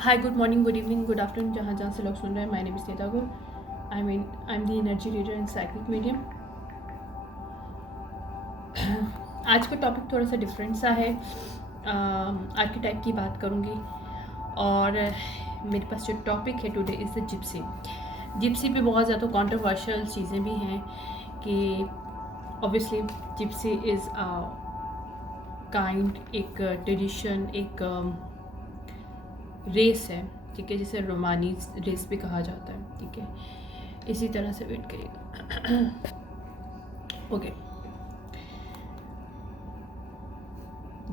हाय, good morning, good evening, good afternoon, जहाँ जहाँ से लोग सुन रहे हैं. माय नेम इज़ नेता गुल. I am the energy reader in cyclic medium. आज का टॉपिक थोड़ा सा डिफरेंट सा है. आर्किटाइप की बात करूँगी. और मेरे पास जो टॉपिक है today is the Gypsy. Gypsy पे बहुत ज़्यादा कंट्रोवर्शियल चीज़ें भी हैं कि ऑब्वियसली जिप्सी इज़ काइंड, एक ट्रेडिशन, एक रेस है. ठीक है, जिसे रोमानी रेस भी कहा जाता है. ठीक है, इसी तरह से वेट करिएगा. ओके.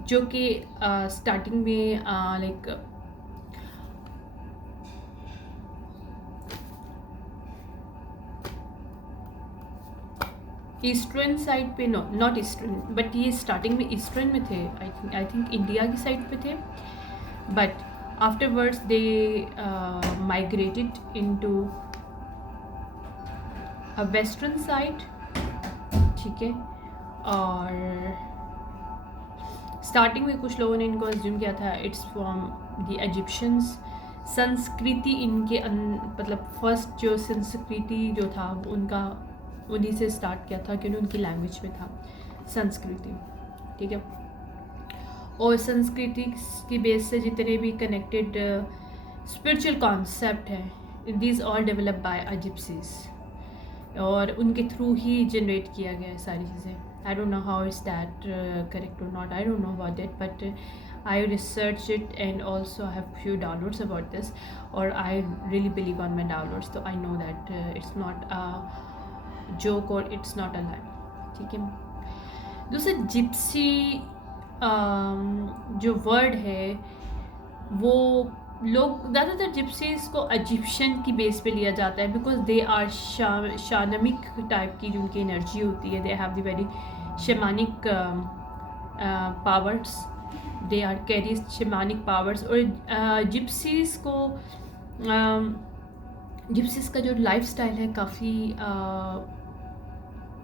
जो कि स्टार्टिंग में लाइक ईस्टर्न साइड पे, नो नॉट ईस्टर्न, बट ये स्टार्टिंग में ईस्टर्न में थे. आई थिंक इंडिया की साइड पे थे. But afterwards they migrated into a western side. ठीक है. और स्टार्टिंग में कुछ लोगों ने इनको अज्यूम किया था इट्स फ्रॉम द इजिप्शियंस. संस्कृति इनके मतलब फर्स्ट जो संस्कृति जो था उनका उन्हीं से स्टार्ट किया था, क्योंकि उनकी लैंग्वेज में था संस्कृति. ठीक है. और संस्कृति की बेस से जितने भी कनेक्टेड स्पिरिचुअल कॉन्सेप्ट हैं, these all develop by gypsies. और उनके थ्रू ही जनरेट किया गया है सारी चीज़ें. I don't know how is that correct और not. I don't know about that, but I research it and also I have few downloads about this. और I really believe on my downloads. तो I know that it's not a joke और it's not a lie. ठीक है. दूसरा Gypsy जो word है वो लोग ज़्यादातर जिप्सीज को इजिप्शियन की बेस पे लिया जाता है, because they are shamanic type की जो उनकी एनर्जी होती है. They have the very shamanic powers. They are carry shamanic powers. और जिप्सीज को जिप्सीज का जो लाइफ स्टाइल है काफ़ी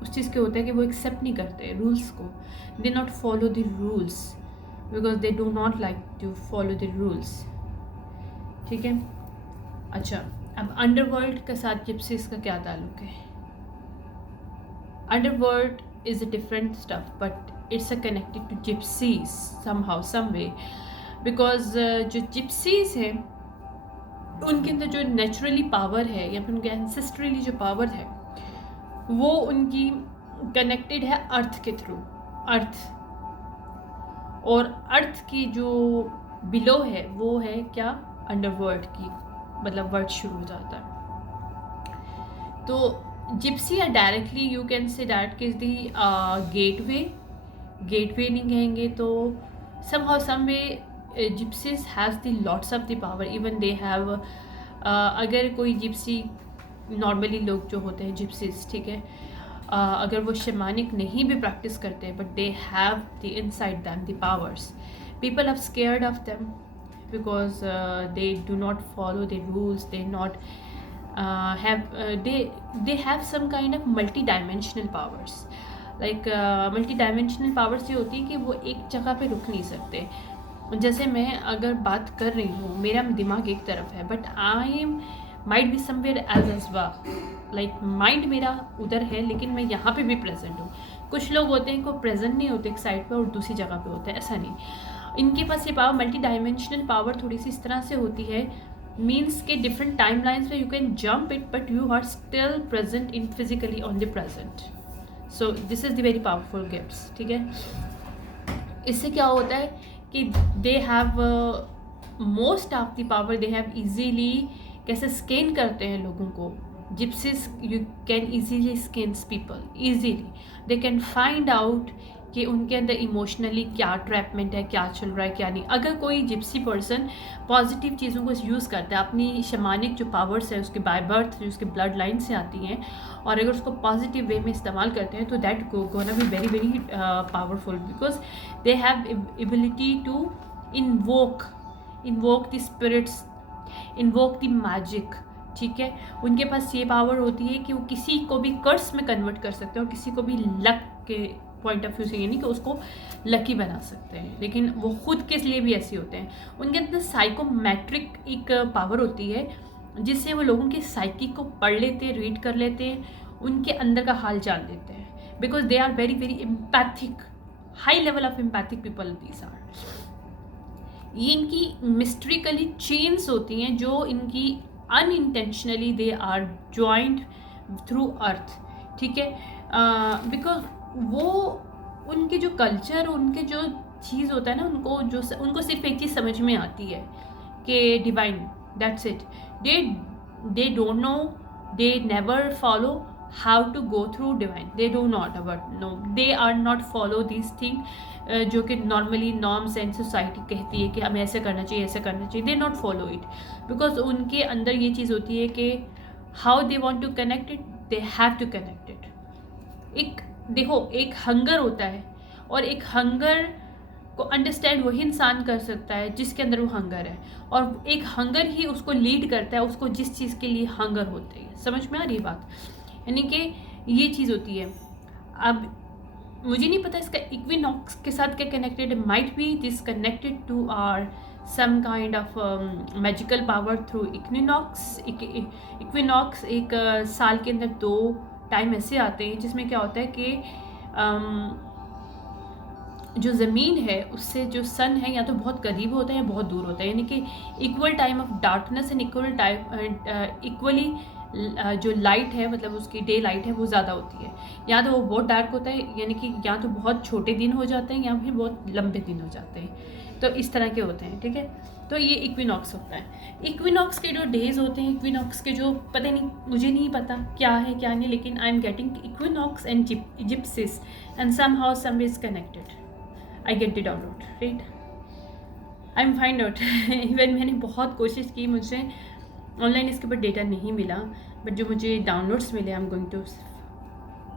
उस चीज़ के होता है कि वो एक्सेप्ट नहीं करते रूल्स को. They not follow the rules because they do not like to follow the rules. ठीक है. अच्छा, अब अंडरवर्ल्ड के साथ जिप्सीज का क्या ताल्लुक है? Underworld is a different stuff, but it's a connected to gypsies somehow some way. Because जो जिप्सीज हैं उनके अंदर जो नेचुरली पावर है या फिर उनके एंसेस्ट्रली जो पावर है वो उनकी कनेक्टेड है अर्थ के थ्रू. अर्थ और अर्थ की जो बिलो है वो है क्या? अंडरवर्ल्ड की, मतलब वर्ड शुरू हो जाता है. तो जिप्सी या directly you can say direct is the gateway नहीं कहेंगे तो somehow some way gypsies has the lots of the power. even they have अगर कोई जिप्सी नॉर्मली लोग जो होते हैं जिप्सीज, ठीक है, अगर वो शमानिक नहीं भी प्रैक्टिस करते but they have the inside them the powers. People are scared of them because they do not follow the rules. They not they have some kind of multi-dimensional powers. Like multi-dimensional powers ये होती है कि वो एक जगह पे रुक नहीं सकते. जैसे मैं अगर बात कर रही हूँ, मेरा दिमाग एक तरफ है but I am might be somewhere as well. Like mind मेरा उधर है लेकिन मैं यहाँ पे भी प्रेजेंट हूँ. कुछ लोग होते हैं को प्रेजेंट नहीं होते एक साइड पे और दूसरी जगह पे होते हैं, ऐसा नहीं. इनके पास ये पावर, मल्टी डायमेंशनल पावर थोड़ी सी इस तरह से होती है, मीन्स के डिफरेंट टाइम लाइन्स पे you can jump it but you are still present in physically on the present. So this is the very powerful gifts. ठीक है. इससे क्या होता है कि they have most of the power. They have easily कैसे scan करते हैं लोगों को. Gypsies you can easily scans people easily. They can find out कि उनके अंदर इमोशनली क्या ट्रैपमेंट है, क्या चल रहा है, क्या नहीं. अगर कोई जिप्सी पर्सन पॉजिटिव चीज़ों को यूज़ करता है, अपनी शमानिक जो पावर्स है उसके बाय बर्थ जो उसके ब्लड लाइन से आती हैं, और अगर उसको पॉजिटिव वे में इस्तेमाल करते हैं तो that gonna be very very powerful because they have ability to invoke the spirits, invoke the magic. ठीक है. उनके पास ये पावर होती है कि वो किसी को भी कर्स में कन्वर्ट कर सकते हैं और किसी को भी लक के पॉइंट ऑफ व्यू से, यानी कि उसको लकी बना सकते हैं, लेकिन वो खुद के लिए भी ऐसे होते हैं। उनके अंदर साइकोमेट्रिक एक पावर होती है जिससे वो लोगों की साइकी को पढ़ लेते हैं, रीड कर लेते हैं, उनके अंदर का हाल जान लेते हैं, because they are very very empathic, high level of empathic people these are. ये इनकी मिस्ट्रिकली चेन्स होती हैं जो इनकी unintentionally they are joint through earth, ठीक है, बिकॉज वो उनके जो कल्चर, उनके जो चीज़ होता है ना, उनको सिर्फ एक चीज़ समझ में आती है कि divine, that's it. They don't know, they never follow how to go through divine, they do not about know, they are not follow this thing जो कि नॉर्मली नॉर्म्स एंड सोसाइटी कहती है कि हमें ऐसे करना चाहिए, ऐसे करना चाहिए। They not follow it because उनके अंदर ये चीज़ होती है कि how they want to connect it, they have to connect it. एक देखो, एक हंगर होता है, और एक हंगर को अंडरस्टैंड वही इंसान कर सकता है जिसके अंदर वो हंगर है, और एक हंगर ही उसको लीड करता है उसको जिस चीज़ के लिए हंगर होती है। समझ में आ रही बात? यानी कि ये चीज़ होती है। अब मुझे नहीं पता इसका इक्विनॉक्स के साथ क्या connected, might be this connected to our some kind of magical power through equinox. Equinox एक साल के अंदर 2 टाइम ऐसे आते हैं जिसमें क्या होता है कि जो ज़मीन है उससे जो सन है या तो बहुत करीब होता है या बहुत दूर होता है, यानी कि equal time of darkness and equally जो लाइट है, मतलब उसकी डे लाइट है वो ज़्यादा होती है। या तो वो बहुत डार्क होता है, यानी कि या तो बहुत छोटे दिन हो जाते हैं या फिर बहुत लंबे दिन हो जाते हैं, तो इस तरह के होते हैं, ठीक है। तो ये इक्विनॉक्स होता है। इक्विनॉक्स के जो डेज होते हैं, इक्विनॉक्स के जो पता नहीं, मुझे नहीं पता क्या है क्या नहीं, लेकिन I am getting equinox and gypsies and somehow sum is connected. I get the download, right, I am find out. Even मैंने बहुत कोशिश की, मुझे ऑनलाइन इसके ऊपर डेटा नहीं मिला, बट जो मुझे डाउनलोड्स मिले, I am going to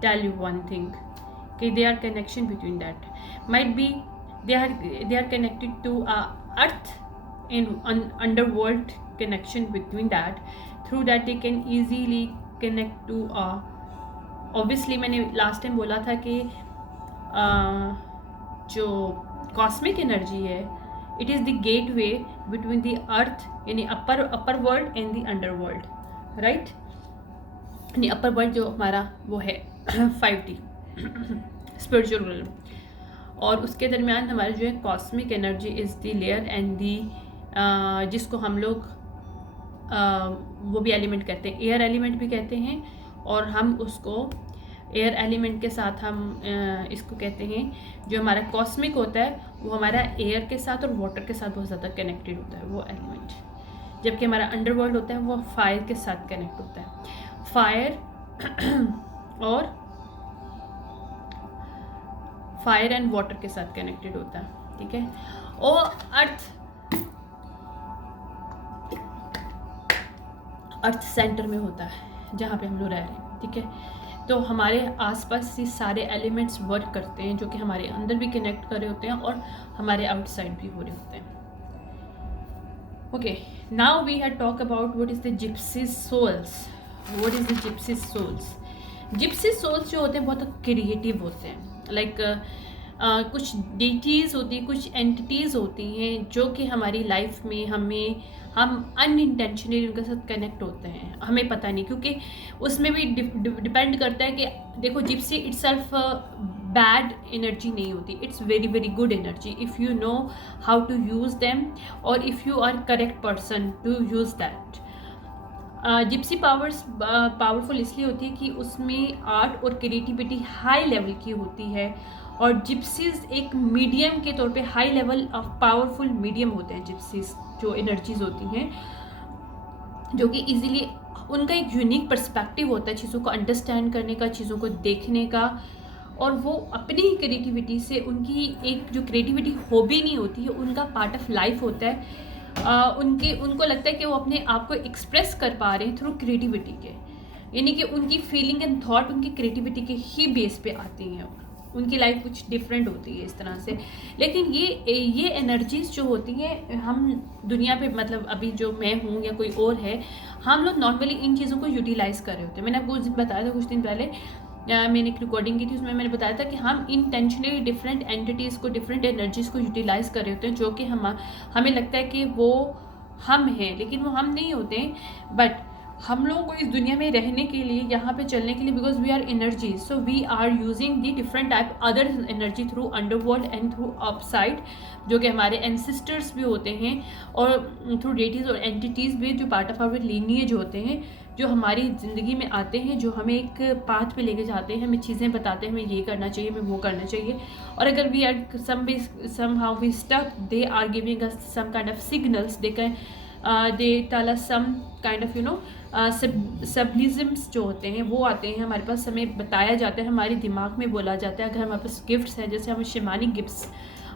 tell you one thing कि they are connection between that, might be they are connected to earth in underworld connection between that, through that they can easily connect to obviously मैंने last time बोला था कि जो cosmic energy है, it is the gateway between the earth, यानी upper world and the under world, right. यानी upper world जो हमारा वो है 5D स्पिरिचुअल वर्ल्ड, और उसके दरमियान हमारे जो है cosmic energy is the layer and the जिसको हम लोग वो भी एलिमेंट कहते हैं, एयर एलिमेंट भी कहते हैं, और हम उसको एयर एलिमेंट के साथ हम इसको कहते हैं, जो हमारा कॉस्मिक होता है वो हमारा एयर के साथ और वाटर के साथ बहुत ज़्यादा कनेक्टेड होता है वो एलिमेंट, जबकि हमारा अंडरवर्ल्ड होता है वो फायर के साथ कनेक्ट होता है। फायर एंड वाटर के साथ कनेक्टेड होता है, ठीक है। और अर्थ सेंटर में होता है जहाँ पे हम लोग रह रहे हैं, ठीक है। तो हमारे आसपास ये सारे एलिमेंट्स वर्क करते हैं जो कि हमारे अंदर भी कनेक्ट कर रहे होते हैं और हमारे आउटसाइड भी हो रहे होते हैं। Okay, now we had talk about what is the gypsy souls. What is the gypsy souls? Gypsy souls जो होते हैं बहुत क्रिएटिव होते हैं, लाइक कुछ डेटीज़ होती हैं, कुछ एंटिटीज़ होती हैं जो कि हमारी लाइफ में हम अनइंटेंशनली उनके साथ कनेक्ट होते हैं, हमें पता नहीं, क्योंकि उसमें भी डिपेंड करता है कि देखो जिप्सी इटसेल्फ बैड एनर्जी नहीं होती, it's very very good energy if you know how to use them और if you are correct person to use that. Gypsy powers powerful इसलिए होती है कि उसमें आर्ट और क्रिएटिविटी हाई लेवल की होती है, और जिप्सीज एक मीडियम के तौर पे high level of powerful medium होते हैं। जिप्सीज जो एनर्जीज होती हैं जो कि इजीली उनका एक यूनिक पर्सपेक्टिव होता है चीज़ों को अंडरस्टैंड करने का, चीज़ों को देखने का, और वो अपनी क्रिएटिविटी से, उनकी एक जो क्रिएटिविटी हॉबी नहीं होती है, उनका पार्ट ऑफ लाइफ होता है। उनको लगता है कि वो अपने आप को एक्सप्रेस कर पा रहे हैं थ्रू क्रिएटिविटी के, यानी कि उनकी फीलिंग एंड थॉट उनकी क्रिएटिविटी के ही बेस पे आती हैं, उनकी लाइफ कुछ डिफरेंट होती है इस तरह से। लेकिन ये एनर्जीज जो होती हैं, हम दुनिया पे, मतलब अभी जो मैं हूँ या कोई और है, हम लोग नॉर्मली इन चीज़ों को यूटिलाइज़ कर रहे होते हैं। मैंने आपको उस दिन बताया था कुछ दिन पहले मैंने एक रिकॉर्डिंग की थी, उसमें मैंने बताया था कि हम इंटेंशनली डिफरेंट एंटिटीज़ को, डिफरेंट एनर्जीज़ को यूटिलाइज़ कर रहे होते हैं, जो कि हमें लगता है कि वो हम हैं, लेकिन वो हम नहीं होते। बट हम लोगों को इस दुनिया में रहने के लिए, यहाँ पे चलने के लिए, because we are energy, so we are using the different type other energy through underworld and through upside, जो कि हमारे एंसिस्टर्स भी होते हैं, और थ्रू डेटीज़ और एंटिटीज़ भी जो पार्ट ऑफ आवर लीनिएज होते हैं, जो हमारी ज़िंदगी में आते हैं, जो हमें एक पाथ पे लेके जाते हैं, हमें चीज़ें बताते हैं, हमें ये करना चाहिए, हमें वो करना चाहिए। और अगर we are somehow we stuck, they are giving us some kind of signals, they tell us some kind of सबलिज्म्स जो होते हैं वो आते हैं हमारे पास, हमें बताया जाता है, हमारे दिमाग में बोला जाता है। अगर हमारे पास गिफ्ट्स हैं, जैसे हमें शेमानिक गिफ्ट्स,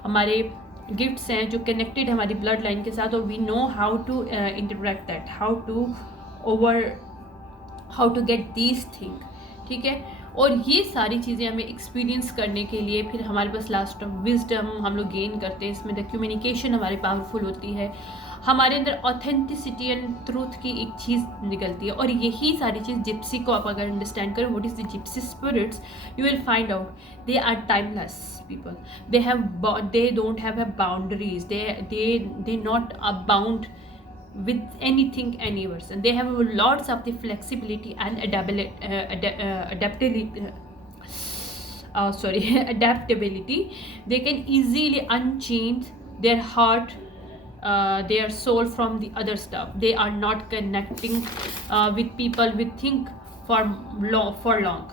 हमारे गिफ्ट्स हैं जो कनेक्टेड हमारी ब्लड लाइन के साथ, और we know how to interpret that, how to get these thing, ठीक है। और ये सारी चीज़ें हमें एक्सपीरियंस करने के लिए फिर हमारे पास लास्ट ऑफ विजडम हम लोग गेन करते हैं। इसमें द कम्युनिकेशन हमारी पावरफुल होती है, हमारे अंदर ऑथेंटिसिटी एंड ट्रूथ की एक चीज़ निकलती है। और यही सारी चीज़ जिप्सी को आप अगर अंडरस्टैंड करें, what is the gypsy spirits, you will find out they are timeless people, they don't have a boundaries, they not bound with anything, anywhere, and they have lots of the flexibility and adaptability. They can easily unchange their heart, their soul from the other stuff. They are not connecting with people with think for long.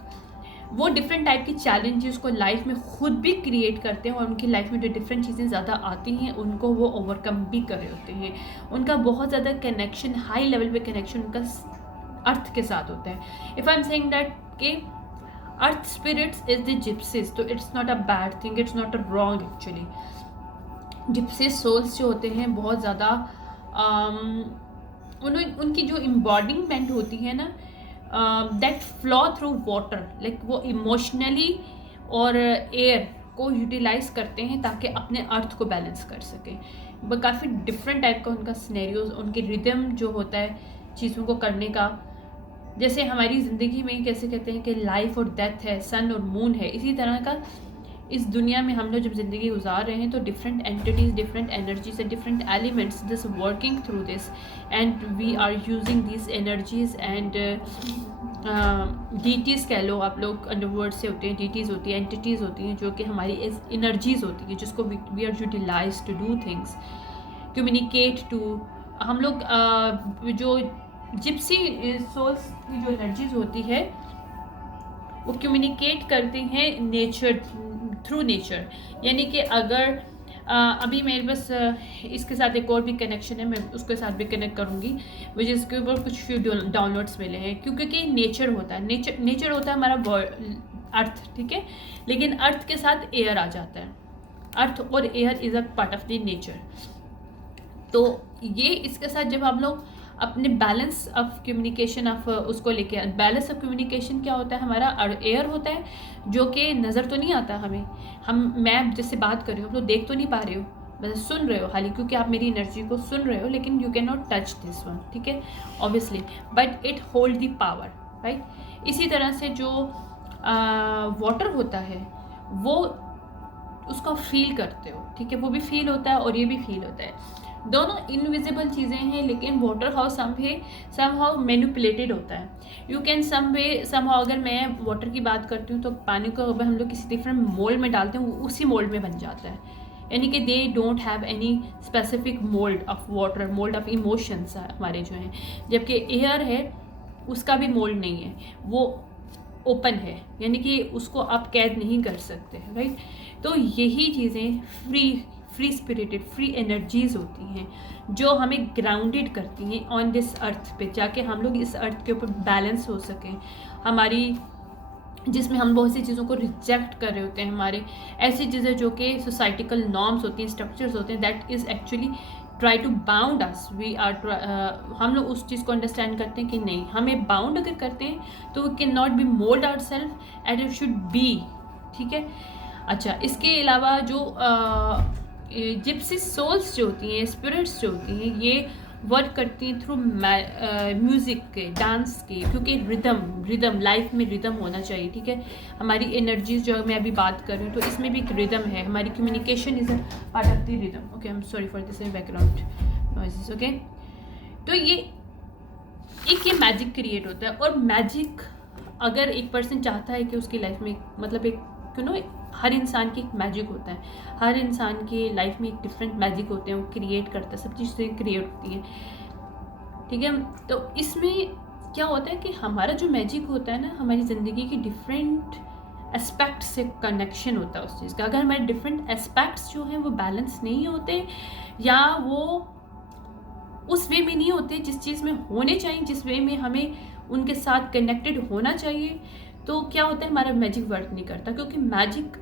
वो different type की challenges को life में खुद भी create करते हैं, और उनकी लाइफ में जो डिफरेंट चीज़ें ज़्यादा आती हैं उनको वो ओवरकम भी कर रहे होते हैं। उनका बहुत ज़्यादा कनेक्शन, हाई लेवल पे कनेक्शन उनका अर्थ के साथ होता है। If I am saying that के earth spirits is the gypsies, तो it's not a bad thing, it's not a wrong actually. Gypsy souls जो होते हैं बहुत ज़्यादा उनकी जो एम्बॉडीमेंट होती है ना, that flow through water, like वो इमोशनली और एयर को यूटिलाइज करते हैं ताकि अपने अर्थ को बैलेंस कर सकें। वो काफ़ी डिफरेंट टाइप का उनका सिनेरियोज, उनके रिदम जो होता है चीज़ों को करने का। जैसे हमारी ज़िंदगी में कैसे कहते हैं कि लाइफ और डेथ है, सन और मून है, इसी तरह का इस दुनिया में हम लोग जब ज़िंदगी गुजार रहे हैं तो different entities, different energies and different elements this working through this, and we are using this energies and deities कह लो आप लोग, अंडरवर्ल्ड से होते हैं, डीटीज़ होती है, एंटिटीज़ होती हैं जो कि हमारी एनर्जीज़ होती है, जिसको we are utilize to do things, communicate to. हम लोग जो जिप्सी सोल्स की जो एनर्जीज होती है वो कम्युनिकेट करते हैं नेचर, थ्रू नेचर। यानी कि अगर अभी मेरे पास इसके साथ एक और भी कनेक्शन है, मैं उसके साथ भी कनेक्ट करूँगी, मुझे इसके ऊपर कुछ फ्यू डाउनलोड्स मिले हैं, क्योंकि नेचर होता है, नेचर होता है हमारा अर्थ, ठीक है, लेकिन अर्थ के साथ एयर आ जाता है। अर्थ और air is a part of the nature. तो ये इसके साथ जब हम लोग अपने बैलेंस ऑफ कम्युनिकेशन ऑफ उसको लेके, बैलेंस ऑफ कम्युनिकेशन क्या होता है, हमारा एयर होता है जो कि नज़र तो नहीं आता हमें, मैं जिससे बात कर रही हूँ आप लोग देख तो नहीं पा रहे हो, बस सुन रहे हो खाली, क्योंकि आप मेरी एनर्जी को सुन रहे हो, लेकिन you can not touch this one, ठीक है, obviously, but it hold the power, right. इसी तरह से जो वाटर होता है वो उसको फील करते हो, ठीक है, वो भी फील होता है और ये भी फील होता है। दोनों इनविजिबल चीज़ें हैं, लेकिन वाटर हाउस समहाउ मैनिपुलेटेड होता है। यू कैन समहाउ, अगर मैं वाटर की बात करती हूँ तो पानी को अगर हम लोग किसी डिफरेंट मोल्ड में डालते हैं वो उसी मोल्ड में बन जाता है, यानी कि they don't have any specific mould of water, mould of emotions हमारे जो हैं। जबकि एयर है उसका भी मोल्ड नहीं है, वो ओपन है, यानी कि उसको आप कैद नहीं कर सकते, राइट। तो यही चीज़ें फ्री स्पिरिटेड, फ्री एनर्जीज़ होती हैं जो हमें ग्राउंडेड करती हैं ऑन दिस अर्थ पे, जाके हम लोग इस अर्थ के ऊपर बैलेंस हो सकें। हमारी जिसमें हम बहुत सी चीज़ों को रिजेक्ट कर रहे होते हैं, हमारे ऐसी चीज़ें जो कि सोसाइटिकल नॉर्म्स होती हैं, स्ट्रक्चर्स होते हैं, that is actually try to bound us. हम लोग उस चीज़ को अंडरस्टैंड करते हैं कि नहीं, हमें बाउंड अगर करते हैं तो we can not be mould our self and it should be, ठीक है। अच्छा, इसके अलावा जो जिप्सी सोल्स जो होती हैं, स्पिरिट्स जो होती हैं, ये वर्क करती हैं थ्रू म्यूज़िक के, डांस के, क्योंकि रिदम लाइफ में रिदम होना चाहिए, ठीक है। हमारी एनर्जीज जो मैं अभी बात कर रही हूँ तो इसमें भी एक रिदम है, हमारी communication is a part of the rhythm. Okay, I am sorry for this background noises. Okay, तो ये मैजिक क्रिएट होता है। और मैजिक अगर एक पर्सन चाहता है कि उसकी लाइफ में, मतलब एक हर इंसान की एक मैजिक होता है, हर इंसान की लाइफ में एक डिफरेंट मैजिक होते हैं, वो क्रिएट करता है, सब चीज़ें क्रिएट होती हैं, ठीक है। तो इसमें क्या होता है कि हमारा जो मैजिक होता है ना, हमारी ज़िंदगी की डिफरेंट एस्पेक्ट से कनेक्शन होता है उस चीज़ का। अगर हमारे डिफरेंट एस्पेक्ट्स जो हैं वो बैलेंस नहीं होते, या वो उस वे में नहीं होते जिस चीज़ में होने चाहिए, जिस वे में हमें उनके साथ कनेक्टेड होना चाहिए, तो क्या होता है, हमारा मैजिक वर्क नहीं करता, क्योंकि मैजिक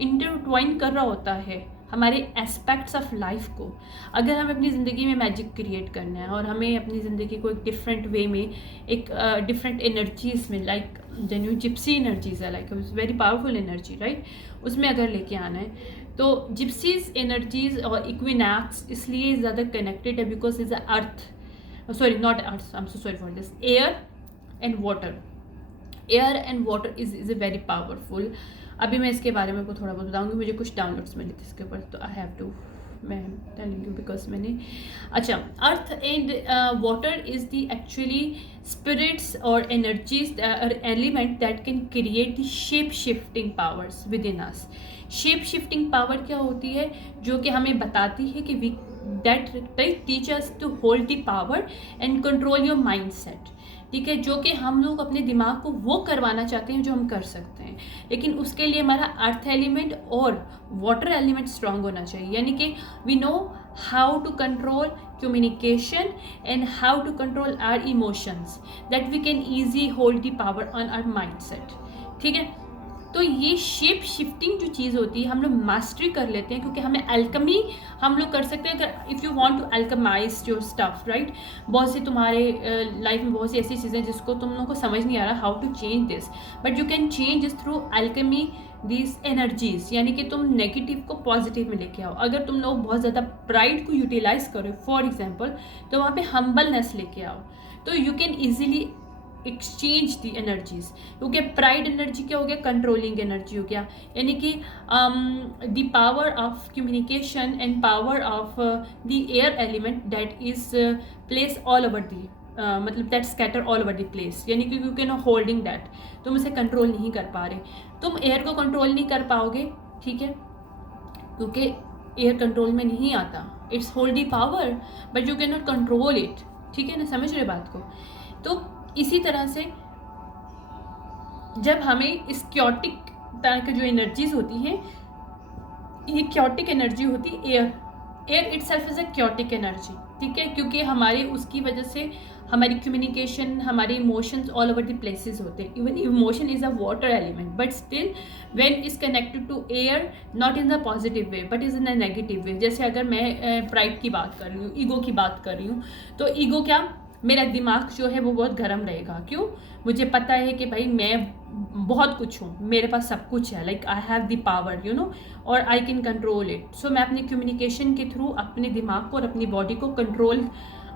इंटरट्वाइन कर रहा होता है हमारे एस्पेक्ट्स ऑफ लाइफ को। अगर हमें अपनी ज़िंदगी में मैजिक क्रिएट करना है और हमें अपनी ज़िंदगी को एक डिफरेंट वे में, एक डिफरेंट एनर्जीज में, लाइक जेन्यू जिप्सी एनर्जीज है, like very powerful energy, right, उसमें अगर लेके आना है तो जिप्सीज एनर्जीज और इक्विनॉक्स इसलिए ज़्यादा कनेक्टेड है because is earth, sorry not earth, I am so sorry for this, air and water. Air and water is a very powerful. अभी मैं इसके बारे में को थोड़ा बहुत बताऊंगी, मुझे कुछ डाउनलोड्स मिले थे इसके ऊपर, तो आई हैव टू, मैं टेलिंग यू बिकॉज मैंने, अच्छा, earth and water is the actually spirits और एनर्जीज और element that can create the shape shifting powers within us. Shape shifting power क्या होती है, जो कि हमें बताती है कि we that teach us to hold the power and control your mindset, ठीक है, जो कि हम लोग अपने दिमाग को वो करवाना चाहते हैं जो हम कर सकते हैं, लेकिन उसके लिए हमारा अर्थ एलिमेंट और वाटर एलिमेंट स्ट्रांग होना चाहिए। यानी कि we know how to control communication and how to control our emotions that we can easily hold the power on our mindset, ठीक है। तो ये शेप शिफ्टिंग जो चीज़ होती है हम लोग मास्टरी कर लेते हैं, क्योंकि हमें अल्कमी हम लोग कर सकते हैं। अगर if you want to alchemize your stuff, right, बहुत सी तुम्हारे लाइफ में बहुत सी ऐसी चीज़ें जिसको तुम लोगों को समझ नहीं आ रहा how to change this, but you can change this through alchemy this energies, यानी कि तुम नेगेटिव को पॉजिटिव में लेके आओ। अगर तुम लोग बहुत ज़्यादा प्राइड को यूटिलाइज करो फॉर एग्जाम्पल, तो वहाँ पे हम्बलनेस लेके आओ, तो you can easily exchange the energies, क्योंकि प्राइड एनर्जी क्या हो गया, कंट्रोलिंग एनर्जी हो गया, यानी कि the power of communication and power of the air element that is place all over the, मतलब that scatter all over the place, यानी कि यू कैन होल्डिंग दैट, तुम उसे कंट्रोल नहीं कर पा रहे, तुम एयर को कंट्रोल नहीं कर पाओगे, ठीक है, क्योंकि एयर कंट्रोल में नहीं आता, it's hold the power but you can not control it, ठीक है ना, समझ रहे बात को। तो इसी तरह से जब हमें इस क्योटिक तरह की जो एनर्जीज होती हैं, ये क्योटिक एनर्जी होती है air itself is a chaotic energy, ठीक है, क्योंकि हमारे उसकी वजह से हमारी कम्युनिकेशन, हमारे emotions all over the places होते हैं। Even emotion is a water element but still when is connected to air, not in the positive way but is in a negative way. जैसे अगर मैं प्राइड की बात कर रही हूँ, ईगो की बात कर रही हूँ, तो ईगो क्या, मेरा दिमाग जो है वो बहुत गर्म रहेगा, क्यों, मुझे पता है कि भाई मैं बहुत कुछ हूँ, मेरे पास सब कुछ है, like I have the power, you know, और आई कैन कंट्रोल इट। सो मैं अपनी कम्युनिकेशन के थ्रू अपने दिमाग को और अपनी बॉडी को कंट्रोल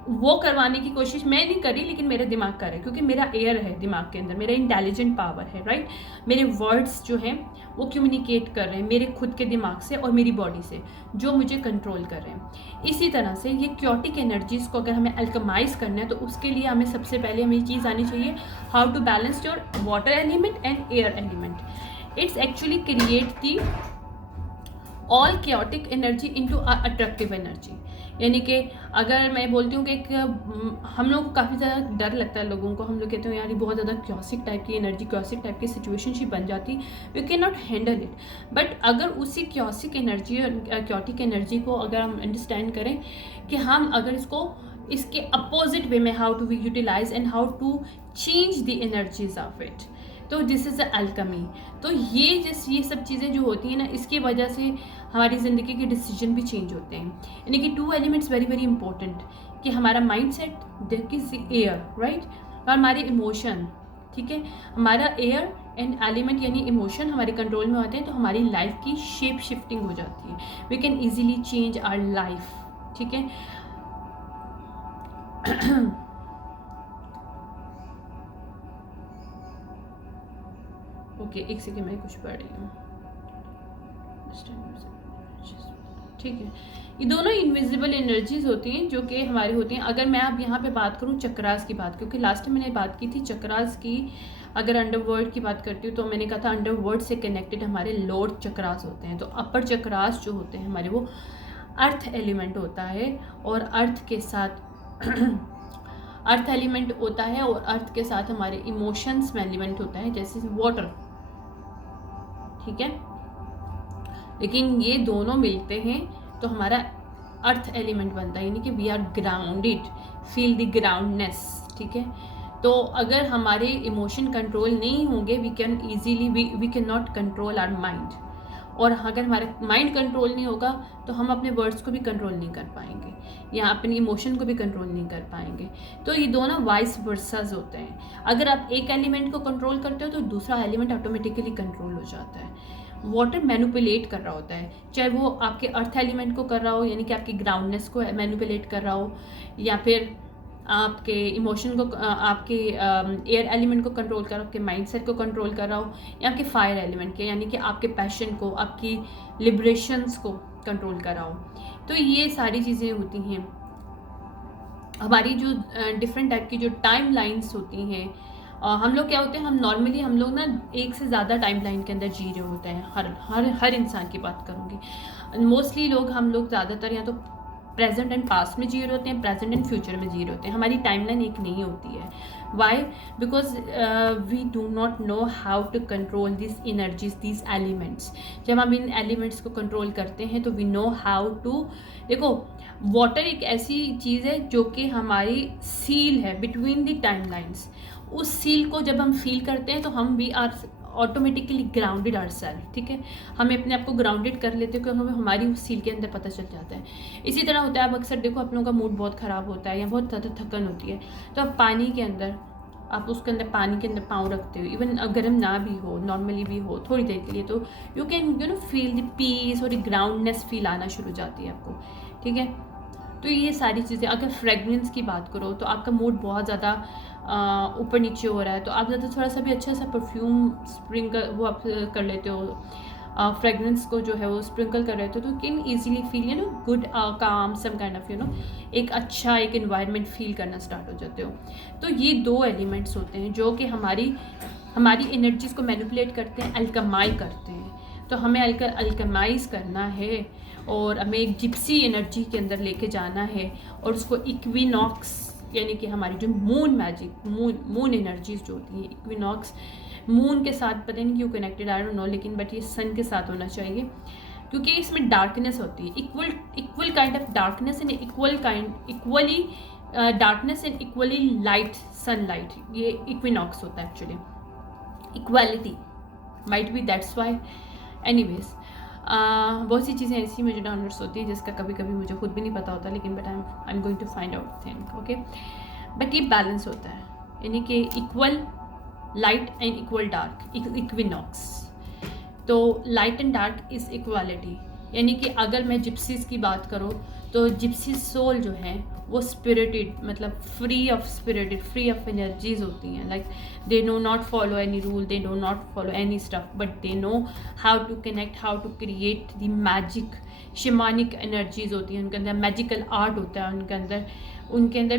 वो करवाने की कोशिश मैं नहीं करी, लेकिन मेरा दिमाग कर रहा है, क्योंकि मेरा एयर है दिमाग के अंदर, मेरा इंटेलिजेंट पावर है, राइट, मेरे वर्ड्स जो हैं वो कम्युनिकेट कर रहे हैं मेरे खुद के दिमाग से और मेरी बॉडी से, जो मुझे कंट्रोल कर रहे हैं। इसी तरह से ये क्योटिक एनर्जीज को अगर हमें अल्कमाइज करना है, तो उसके लिए हमें सबसे पहले हमें ये चीज़ आनी चाहिए, how to balance your water element and air element. It's actually create the all chaotic energy into attractive energy. यानी कि अगर मैं बोलती हूँ कि हम लोग को काफ़ी ज़्यादा डर लगता है लोगों को, हम लोग कहते हैं यार ये बहुत ज़्यादा क्योसिक टाइप की एनर्जी, क्योसिक टाइप की सिचुएशनशिप बन जाती, we can not handle it. But अगर उसी क्योसिक एनर्जी और क्योटिक एनर्जी को अगर हम अंडरस्टैंड करें कि हम अगर इसको इसके अपोजिट वे में how to we utilize and how to change the energies of it, तो दिस इज़ अ अल्कमी। तो ये सब चीज़ें जो होती हैं ना, इसकी वजह से हमारी ज़िंदगी के डिसीजन भी चेंज होते हैं। यानी कि 2 एलिमेंट्स वेरी वेरी इंपॉर्टेंट, कि हमारा mind set, that is air, right, और हमारे इमोशन, ठीक है, हमारा एयर एंड एलिमेंट यानी इमोशन हमारे कंट्रोल में होते हैं, तो हमारी लाइफ की शेप शिफ्टिंग हो जाती है, we can easily change our life, ठीक है। ओके, एक सेकेंड, मैं कुछ पढ़ रही हूँ। ठीक है, ये दोनों इनविजिबल एनर्जीज होती हैं जो कि हमारी होती हैं। अगर मैं अब यहाँ पे बात करूँ चक्रास की बात, क्योंकि लास्ट टाइम मैंने बात की थी चक्रास की, अगर अंडरवर्ल्ड की बात करती हूँ तो मैंने कहा था अंडरवर्ल्ड से कनेक्टेड हमारे लोअर चक्रास होते हैं। तो अपर चक्रास जो होते हैं हमारे, वो अर्थ एलिमेंट होता है, और अर्थ के साथ अर्थ एलिमेंट होता है, और अर्थ के साथ हमारे इमोशंस में एलिमेंट होता है, जैसे वाटर। ठीक है, लेकिन ये दोनों मिलते हैं तो हमारा अर्थ एलिमेंट बनता है, यानी कि we are grounded, feel the groundness. ठीक है, तो अगर हमारे इमोशन कंट्रोल नहीं होंगे, we can easily we can not control our mind, और अगर हमारा माइंड कंट्रोल नहीं होगा तो हम अपने वर्ड्स को भी कंट्रोल नहीं कर पाएंगे, या अपनी इमोशन को भी कंट्रोल नहीं कर पाएंगे। तो ये दोनों वाइस वर्साज होते हैं। अगर आप एक एलिमेंट को कंट्रोल करते हो तो दूसरा एलिमेंट ऑटोमेटिकली कंट्रोल हो जाता है। वाटर मैनिपुलेट कर रहा होता है, चाहे वो आपके अर्थ एलिमेंट को कर रहा हो, यानी कि आपकी ग्राउंडनेस को मैनिपुलेट कर रहा हो, या फिर आपके इमोशन को, आपके एयर एलिमेंट को कंट्रोल कर रहा हो, आपके माइंडसेट को कंट्रोल कर रहा हो, या आपके फायर एलिमेंट के, यानी कि आपके पैशन को, आपकी लिबरेशंस को कंट्रोल कर रहा हो। तो ये सारी चीज़ें होती हैं हमारी जो डिफरेंट टाइप की जो टाइम लाइन्स होती हैं। हम लोग क्या होते हैं, हम नॉर्मली हम लोग ना एक से ज़्यादा टाइम लाइन के अंदर जी रहे होते हैं। हर इंसान की बात करूँगी, मोस्टली हम लोग ज़्यादातर या तो प्रेजेंट एंड पास्ट में जी रहे होते हैं, प्रेजेंट एंड फ्यूचर में जी रहे होते हैं। हमारी टाइमलाइन एक नहीं होती है। Why? Because we do not know how to control this energies, this elements. जब हम इन एलिमेंट्स को कंट्रोल करते हैं तो वी नो हाउ टू, देखो वाटर एक ऐसी चीज़ है जो कि हमारी सील है बिटवीन द टाइम लाइन्स। उस सील को जब हम फील करते हैं तो हम we are automatically grounded our self. ठीक है, हमें अपने आप को ग्राउंडेड कर लेते हैं, क्योंकि हमें हमारी उस सील के अंदर पता चल जाता है। इसी तरह होता है, आप अक्सर देखो आप लोगों का मूड बहुत ख़राब होता है या बहुत ज़्यादा थकन होती है, तो आप पानी के अंदर, आप उसके अंदर पानी के अंदर पाँव रखते हो, इवन गर्म ना भी हो, नॉर्मली भी हो, थोड़ी देर के लिए, तो you can feel the peace और ग्राउंडनेस फील आना शुरू हो जाती है आपको। ठीक है, तो ये सारी चीज़ें। अगर फ्रेगरेंस की बात करो तो आपका मूड बहुत ज़्यादा ऊपर नीचे हो रहा है, तो आप ज़्यादा थोड़ा सा भी अच्छा सा परफ्यूम स्प्रिंकल वो आप कर लेते हो, फ्रेगरेंस को जो है वो स्प्रिंकल कर लेते हो, तो कैन ईजिली फील गुड काम सम काइंड ऑफ एक अच्छा एक एनवायरनमेंट फील करना स्टार्ट हो जाते हो। तो ये दो एलिमेंट्स होते हैं जो कि हमारी एनर्जीज़ को मैनिपुलेट करते हैं, अल्कमाई करते हैं। तो हमें अल्कमाइज करना है और हमें एक जिप्सी एनर्जी के अंदर लेके जाना है, और उसको इक्विनॉक्स, यानी कि हमारी जो मून एनर्जीज जो होती हैं, इक्विनॉक्स मून के साथ पता नहीं क्यों कनेक्टेड, आई डोंट नो, लेकिन बट ये सन के साथ होना चाहिए, क्योंकि इसमें डार्कनेस होती है, equal kind of darkness and equally darkness and equally light, sunlight, ये इक्विनॉक्स होता है actually, equality might be, that's why. Anyways, बहुत सी चीज़ें ऐसी मुझे डाउनलोड्स होती है जिसका कभी कभी मुझे खुद भी नहीं पता होता, लेकिन but I am going to find out thing. Okay, but ये बैलेंस होता है, यानी कि equal light and equal dark, equinox. तो light and dark is equality, यानी कि अगर मैं जिप्सीज़ की बात करूँ तो जिप्सी सोल जो है वो स्पिरिटेड, मतलब फ्री ऑफ एनर्जीज होती हैं। Like they know not follow any rule, they do not follow any stuff, but they know how to connect, how to create the magic. Shamanic energies होती हैं उनके अंदर, मैजिकल आर्ट होता है उनके अंदर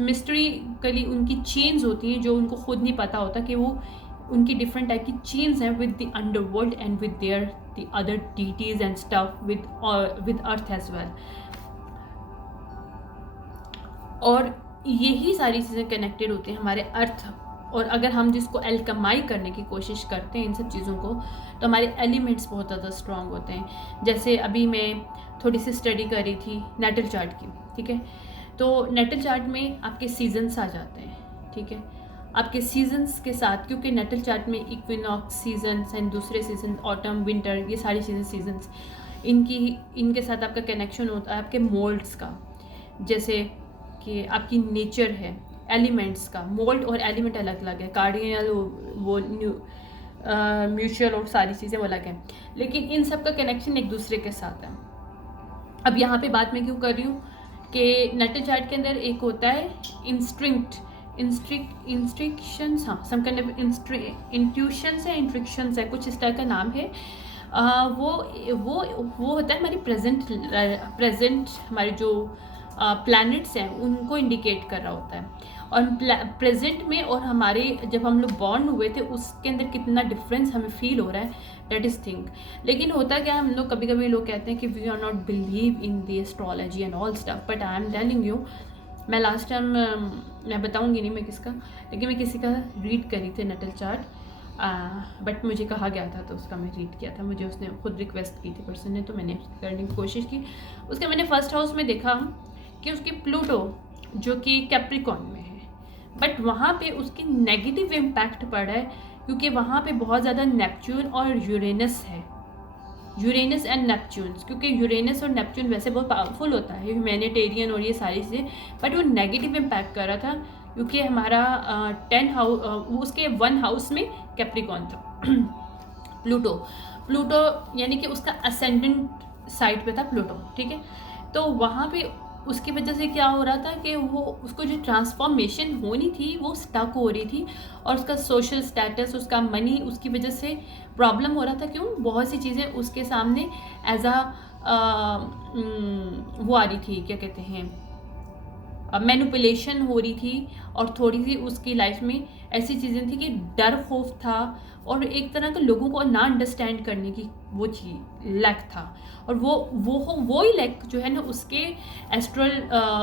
मिस्ट्रिकली उनकी चेन्स होती हैं जो उनको खुद नहीं पता होता कि वो उनकी डिफरेंट टाइप की चेन्स हैं with the underworld and with there the other deities and stuff with earth as well. और यही सारी चीज़ें कनेक्टेड होती हैं हमारे अर्थ, और अगर हम जिसको एल्कमाई करने की कोशिश करते हैं इन सब चीज़ों को, तो हमारे एलिमेंट्स बहुत ज़्यादा स्ट्रॉन्ग होते हैं। जैसे अभी मैं थोड़ी सी स्टडी कर रही थी नेटल चार्ट की। ठीक है, तो नेटल चार्ट में आपके सीजन्स आ जाते हैं। ठीक है, आपके सीजन्स के साथ, क्योंकि नेटल चार्ट में इक्विनॉक्स सीजन्स एंड दूसरे सीजन, ऑटम, विंटर, ये सारी चीज़ें सीजन्स, इनके साथ आपका कनेक्शन होता है आपके मोल्ड्स का। जैसे कि आपकी नेचर है, एलिमेंट्स का, मोल्ड और एलिमेंट अलग अलग है, कार्डिनल वो म्यूचुअल और सारी चीज़ें वो अलग हैं, लेकिन इन सब का कनेक्शन एक दूसरे के साथ है। अब यहाँ पे बात मैं क्यों कर रही हूँ कि नेटल चार्ट के अंदर एक होता है इंस्ट्रिक्शंस, हाँ, सम काइंड ऑफ इंट्यूशंस है, इंट्रिक्शंस है, कुछ इस तरह का नाम है। वो होता है हमारी प्रेजेंट हमारे जो प्लैनेट्स हैं उनको इंडिकेट कर रहा होता है, और प्रेजेंट में और हमारे जब हम लोग बॉर्न हुए थे उसके अंदर कितना डिफरेंस हमें फील हो रहा है, दैट इज़ थिंग। लेकिन होता क्या है, हम लोग कभी कभी लोग कहते हैं कि we are not believe in the astrology and all stuff, but I am telling you, मैं लास्ट टाइम मैं बताऊंगी नहीं मैं किसका, लेकिन मैं किसी का रीड करी थी नेटल चार्ट, बट मुझे कहा गया था तो उसका मैं रीड किया था, मुझे उसने खुद रिक्वेस्ट की थी पर्सन ने, तो मैंने करने की कोशिश की। उसके मैंने फर्स्ट हाउस में देखा कि उसकी प्लूटो जो कि कैप्रिकॉन में है, बट वहाँ पे उसकी नेगेटिव इम्पैक्ट पड़ा है क्योंकि वहाँ पे बहुत ज़्यादा नेपच्यून और यूरेनस है, यूरेनस एंड नेपच्यून्स, क्योंकि यूरेनस और नेपच्यून वैसे बहुत पावरफुल होता है, ह्यूमैनिटेरियन और ये सारी चीज़ें, बट वो नेगेटिव इम्पैक्ट कर रहा था क्योंकि हमारा 10 हाउस, उसके 1 हाउस में कैप्रिकॉन था। प्लूटो यानी कि उसका असेंडेंट साइड पे था प्लूटो, ठीक है। तो वहाँ पे उसकी वजह से क्या हो रहा था कि वो उसको जो ट्रांसफॉर्मेशन होनी थी वो स्टक हो रही थी, और उसका सोशल स्टेटस, उसका मनी, उसकी वजह से प्रॉब्लम हो रहा था। क्यों? बहुत सी चीज़ें उसके सामने एज वो आ रही थी, क्या कहते हैं, मैनिपुलेशन हो रही थी, और थोड़ी सी उसकी लाइफ में ऐसी चीज़ें थी कि डर, खौफ था, और एक तरह का लोगों को ना अंडरस्टैंड करने की वो चीज़ लैक था, और वो ही लैक जो है ना उसके एस्ट्रल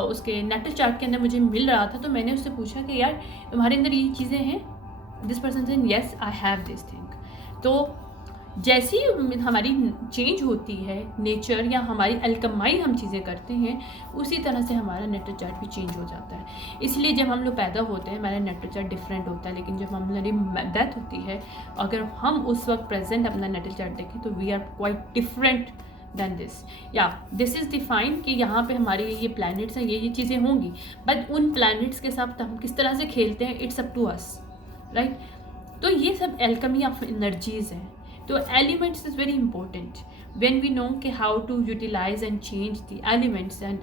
उसके नेटल चार्ट के अंदर मुझे मिल रहा था। तो मैंने उससे पूछा कि यार तुम्हारे अंदर ये चीज़ें हैं? दिस पर्सन से yes I have this thing. तो जैसी हमारी चेंज होती है नेचर या हमारी अल्कमाई हम चीज़ें करते हैं, उसी तरह से हमारा नेटल चार्ट भी चेंज हो जाता है। इसलिए जब हम लोग पैदा होते हैं हमारा नेटल चार्ट डिफरेंट होता है, लेकिन जब हमारी डेथ होती है, अगर हम उस वक्त प्रेजेंट अपना नेटल चार्ट देखें तो we are quite different than this. या दिस इज़ डिफाइंड कि यहाँ पे हमारे ये प्लैनेट्स हैं, ये चीज़ें होंगी, बट उन प्लैनेट्स के साथ हम किस तरह से खेलते हैं, it's up to us, right. तो ये सब एल्कमी ऑफ एनर्जीज़ हैं। तो elements is very important when we know कि how to utilize and change the elements, and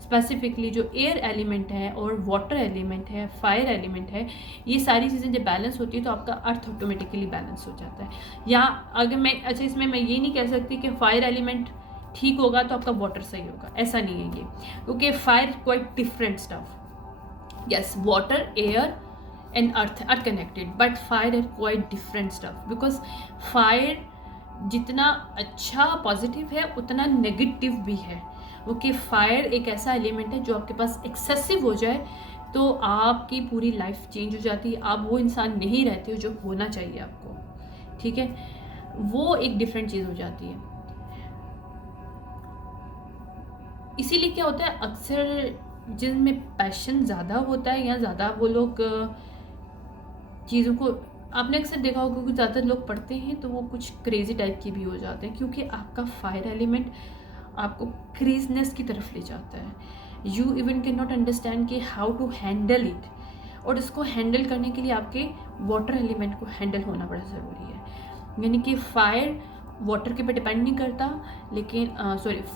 specifically जो एयर एलिमेंट है और वाटर एलिमेंट है, फायर एलिमेंट है, ये सारी चीज़ें जब बैलेंस होती है तो आपका अर्थ ऑटोमेटिकली बैलेंस हो जाता है। या अगर मैं अच्छा इसमें मैं ये नहीं कह सकती कि फायर एलिमेंट ठीक होगा तो आपका वाटर सही होगा, ऐसा नहीं है ये, क्योंकि fire quite different stuff. Yes, water, air and earth are connected, but fire are quite different stuff, because fire जितना अच्छा पॉजिटिव है उतना नेगेटिव भी है। ओके, फायर एक ऐसा एलिमेंट है जो आपके पास एक्सेसिव हो जाए तो आपकी पूरी लाइफ चेंज हो जाती है, आप वो इंसान नहीं रहते हो जो होना चाहिए आपको, ठीक है, वो एक डिफरेंट चीज़ हो जाती है। इसीलिए क्या होता है, अक्सर जिनमें पैशन ज़्यादा होता है या ज़्यादा वो लोग चीज़ों को, आपने अक्सर देखा होगा कि ज़्यादातर लोग पढ़ते हैं तो वो कुछ क्रेजी टाइप के भी हो जाते हैं, क्योंकि आपका फायर एलिमेंट आपको क्रेजनेस की तरफ ले जाता है। You even can not understand कि हाउ टू हैंडल इट, और इसको हैंडल करने के लिए आपके वाटर एलिमेंट को हैंडल होना बड़ा ज़रूरी है। यानी कि फायर वाटर के पे डिपेंड नहीं करता, लेकिन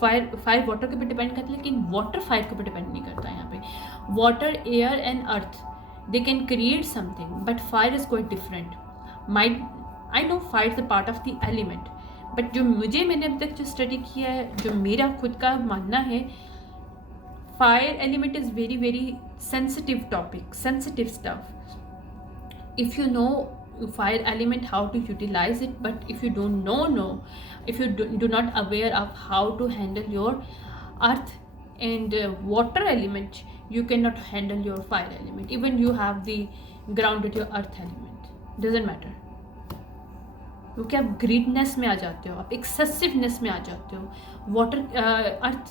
फायर वाटर के पे डिपेंड करता है, लेकिन वाटर फायर के पे डिपेंड नहीं करता। यहाँ पे water, air and earth, they can create something, but fire is quite different. I know fire is a part of the element, but जो मैंने अब तक जो स्टडी किया है, जो मेरा खुद का मानना है, fire element is very very sensitive topic, sensitive stuff. if you know fire element how to utilize it, but if you don't know if you do not aware of how to handle your earth and water element, you cannot handle your fire element. Even you have the grounded your earth element, doesn't matter, क्योंकि आप greediness में आ जाते हो, आप excessiveness में आ जाते हो। Water earth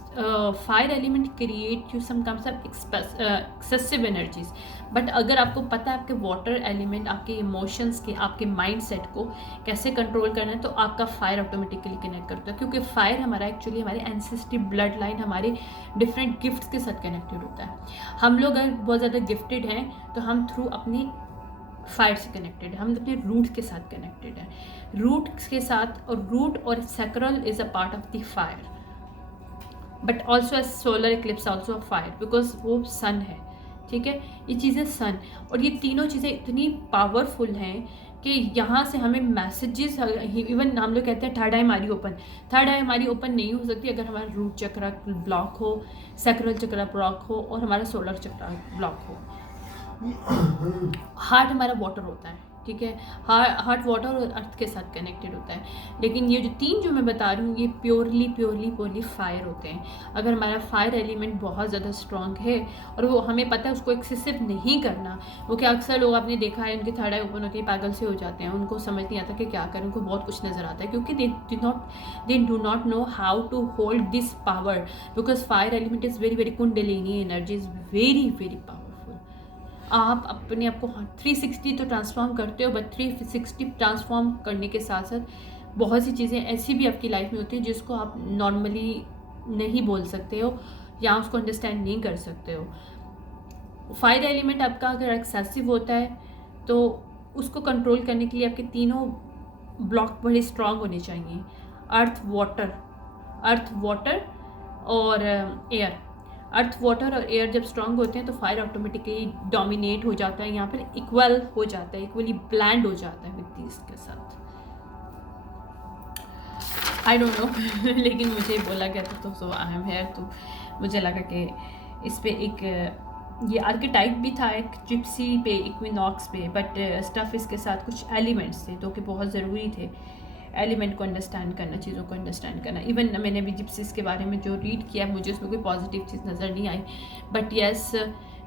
fire element create you some kinds of excessive energies, but अगर आपको पता है आपके वाटर एलिमेंट आपके इमोशंस के, आपके माइंड सेट को कैसे कंट्रोल करना है, तो आपका फायर ऑटोमेटिकली कनेक्ट करता है, क्योंकि फायर हमारा एक्चुअली हमारे एंसेस्ट्री ब्लड लाइन, हमारे डिफरेंट गिफ्ट्स के साथ कनेक्टेड होता है। हम लोग अगर बहुत ज़्यादा गिफ्टेड हैं तो हम थ्रू अपनी फायर से कनेक्टेड है, हम अपने रूट के साथ कनेक्टेड है, रूट के साथ, और रूट और sacral is a part of the fire. But also as solar eclipse also fire, because वो सन है, ठीक है। ये चीज़ें सन, और ये तीनों चीज़ें इतनी पावरफुल हैं कि यहाँ से हमें मैसेजेस, इवन हम लोग कहते हैं थर्ड आई हमारी ओपन, थर्ड आई हमारी ओपन नहीं हो सकती अगर हमारा रूट चक्र ब्लॉक हो, सैक्रल चक्र ब्लॉक हो और हमारा सोलर चक्र ब्लॉक हो। हार्ट हमारा वाटर होता है, ठीक है, हार्ट वाटर और अर्थ के साथ कनेक्टेड होता है, लेकिन ये जो तीन जो मैं बता रही हूँ ये प्योरली फायर होते हैं। अगर हमारा फायर एलिमेंट बहुत ज़्यादा स्ट्रॉन्ग है और वो हमें पता है उसको एक्सेसिव नहीं करना, वो क्या अक्सर लोग आपने देखा है उनकी थर्ड आई ओपन होती है पागल से हो जाते हैं, उनको समझ नहीं आता कि क्या करें, उनको बहुत कुछ नज़र आता है क्योंकि they do not know how to hold this power, because fire element is very kundalini energy is very powerful. आप अपने आप को 360 तो ट्रांसफॉर्म करते हो, बट 360 ट्रांसफॉर्म करने के साथ साथ बहुत सी चीज़ें ऐसी भी आपकी लाइफ में होती है जिसको आप नॉर्मली नहीं बोल सकते हो या उसको अंडरस्टैंड नहीं कर सकते हो। फायर एलिमेंट आपका अगर एक्सेसिव होता है तो उसको कंट्रोल करने के लिए आपके तीनों ब्लॉक बड़े स्ट्रांग होने चाहिए, अर्थ वाटर और एयर। अर्थ वाटर और एयर जब स्ट्रांग होते हैं तो फायर ऑटोमेटिकली डोमिनेट हो जाता है, यहाँ पर इक्वल हो जाता है, इक्वली ब्लेंड हो जाता है विद दीज के साथ। आई डोंट नो लेकिन मुझे बोला गया था तो सो आई एम हेयर, तो मुझे लगा कि इस पे एक ये आर्किटाइप भी था एक जिप्सी पे, इक्विनॉक्स पे, बट स्टफ इसके साथ कुछ एलिमेंट्स थे जो कि बहुत ज़रूरी थे एलिमेंट को अंडरस्टैंड करना, चीज़ों को अंडरस्टैंड करना। इवन मैंने अभी जिप्सीज के बारे में जो रीड किया मुझे उसमें कोई पॉजिटिव चीज़ नज़र नहीं आई, बट येस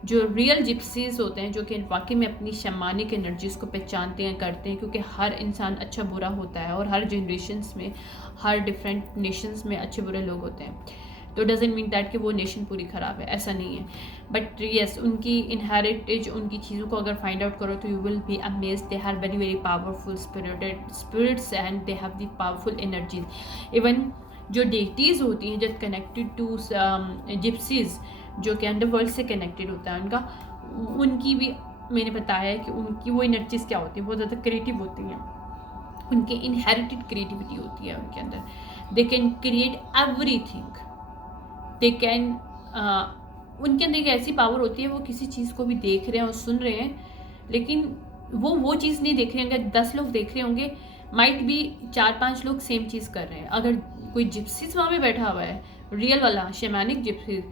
जो रियल जिप्सीज होते हैं जो कि वाकई में अपनी शैमानिक एनर्जीज़ को पहचानते हैं, करते हैं, क्योंकि हर इंसान अच्छा बुरा होता है और हर जनरेशन्स में, हर डिफरेंट नेशंस में अच्छे बुरे लोग होते हैं, तो डजेंट मीन दैट कि वो नेशन पूरी ख़राब है, ऐसा नहीं है। बट येस उनकी इनहेरिटेज, उनकी चीज़ों को अगर फाइंड आउट करो तो you will be amazed, they are very powerful spirits and they have the powerful energies. Even जो डेटीज़ होती हैं जो कनेक्टेड टू जिप्सीज जो कि अंडरवर्ल्ड से कनेक्टेड होता है उनका, उनकी भी मैंने बताया है कि उनकी वो एनर्जीज़ क्या होती है, बहुत ज़्यादा क्रिएटिव होती हैं, उनके इनहेरिटेड क्रिएटिविटी होती है उनके अंदर, they can create everything, they can उनके अंदर एक ऐसी पावर होती है, वो किसी चीज़ को भी देख रहे हैं और सुन रहे हैं, लेकिन वो चीज़ नहीं देख रहे हैं। अगर 10 लोग देख रहे होंगे, माइट भी 4-5 लोग सेम चीज़ कर रहे हैं। अगर कोई जिप्सीज वहाँ पे बैठा हुआ है, रियल वाला शैमानिक जिप्सीज,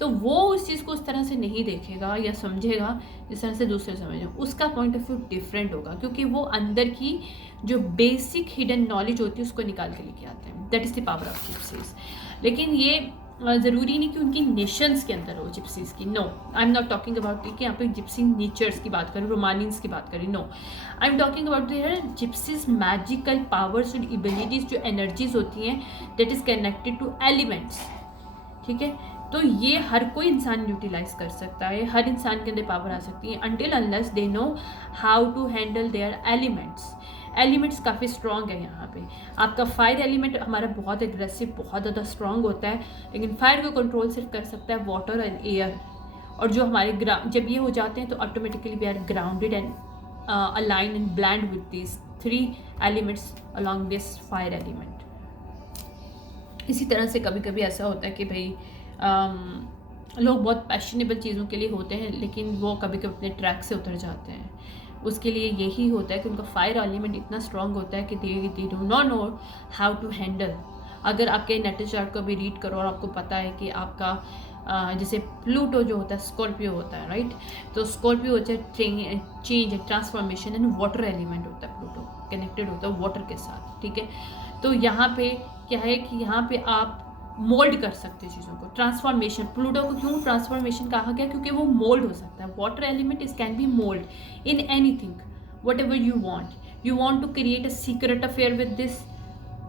तो वो उस चीज़ को उस तरह से नहीं देखेगा या समझेगा जिस तरह से दूसरे समझें, उसका पॉइंट ऑफ व्यू डिफरेंट होगा, क्योंकि वो अंदर की जो बेसिक हिडन नॉलेज होती है उसको निकाल के लेके आते हैं। That is the power of gypsies. लेकिन ये ज़रूरी नहीं कि उनकी नेशंस के अंदर हो जिप्सीज़ की, no, I am not talking about कि यहाँ पे जिप्सी नेचर्स की बात करें, रोमानियंस की बात करें, no, I am talking about their gypsies magical powers and abilities, जो एनर्जीज होती हैं that is connected to elements, ठीक है। तो ये हर कोई इंसान यूटिलाइज कर सकता है, हर इंसान के अंदर पावर आ सकती है, until unless they know how to handle their elements. Elements काफ़ी स्ट्रॉन्ग है यहाँ पे। आपका फायर एलिमेंट हमारा बहुत एग्रेसिव, बहुत ज़्यादा स्ट्रॉन्ग होता है, लेकिन फायर को कंट्रोल सिर्फ कर सकता है वाटर एंड एयर, और जो हमारे जब ये हो जाते हैं तो automatically we are grounded and align and blend with this 3 elements along this fire element. इसी तरह से कभी कभी ऐसा होता है कि भाई लोग बहुत पैशनेबल चीज़ों के लिए होते हैं, लेकिन वो कभी कभी अपने ट्रैक से उतर जाते हैं। उसके लिए यही होता है कि उनका फायर एलिमेंट इतना स्ट्रॉन्ग होता है कि they do not know how to handle. अगर आपके नेटल चार्ट को भी रीड करो और आपको पता है कि आपका जैसे प्लूटो जो होता है स्कॉर्पियो होता है, राइट, तो स्कॉर्पियो होता है change, transformation and water element होता है, प्लूटो कनेक्टेड होता है वाटर के साथ, ठीक है। तो यहाँ पे क्या है कि यहाँ पे आप मोल्ड कर सकते हैं चीज़ों को, ट्रांसफॉर्मेशन। प्लूटो को क्यों ट्रांसफॉर्मेशन कहा गया, क्योंकि वो मोल्ड हो सकता है। Water element is can be mould in anything, whatever you want to create a secret affair with this,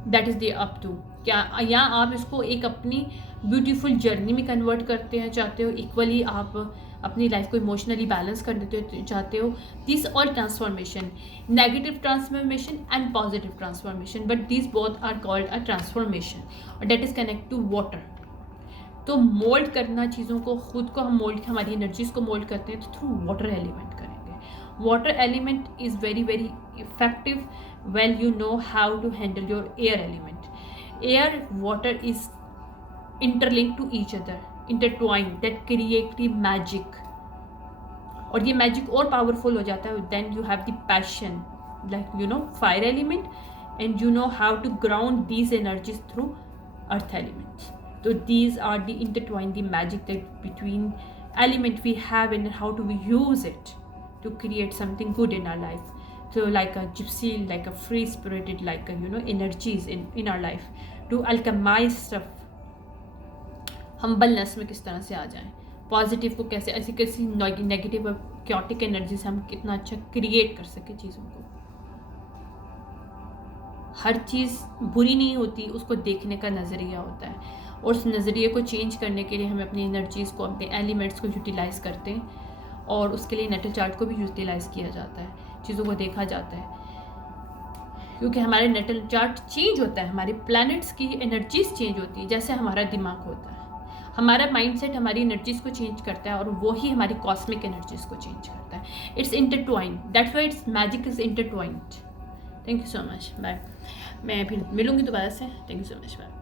that is the up to. क्या या आप इसको एक अपनी ब्यूटीफुल जर्नी में कन्वर्ट करते हैं चाहते हो, इक्वली आप अपनी लाइफ को इमोशनली बैलेंस कर देते चाहते हो, this all transformation, negative transformation and positive transformation, but this both are called a transformation, और that is connect to water. तो मोल्ड करना चीज़ों को, खुद को हम मोल्ड, हमारी एनर्जीज को मोल्ड करते हैं तो थ्रू वाटर एलिमेंट करेंगे। Water element is very effective well you know how to handle your air element. Air water is interlink to each other, intertwine, that create the magic. और ये magic और powerful हो जाता है then you have the passion, like you know fire element, and you know how to ground these energies through earth elements. So these are the intertwined, the magic that between element we have and how do we use it to create something good in our life. So like a gypsy, like a free spirited, like a, you know, energies in our life to alchemize stuff. Humbleness में किस तरह से आ जाएं, positive को कैसे, ऐसी कैसी negative और क्योटिक एनर्जी से हम कितना अच्छा क्रिएट कर सके चीज़ों को. हर चीज़ बुरी नहीं होती, उसको देखने का नज़रिया होता है, और उस नज़रिए को चेंज करने के लिए हमें अपनी एनर्जीज़ को, अपने एलिमेंट्स को यूटिलाइज़ करते हैं, और उसके लिए नेटल चार्ट को भी यूटिलाइज़ किया जाता है, चीज़ों को देखा जाता है, क्योंकि हमारे नेटल चार्ट चेंज होता है, हमारे प्लैनेट्स की एनर्जीज चेंज होती है, जैसे हमारा दिमाग होता है, हमारा माइंडसेट हमारी एनर्जीज़ को चेंज करता है, और वो ही हमारी कॉस्मिक एनर्जीज़ को चेंज करता है. It's intertwined, that's why it's magic is intertwined. Thank you so much. Bye. मैं फिर मिलूँगी दोबारा से. Thank you so much. Bye.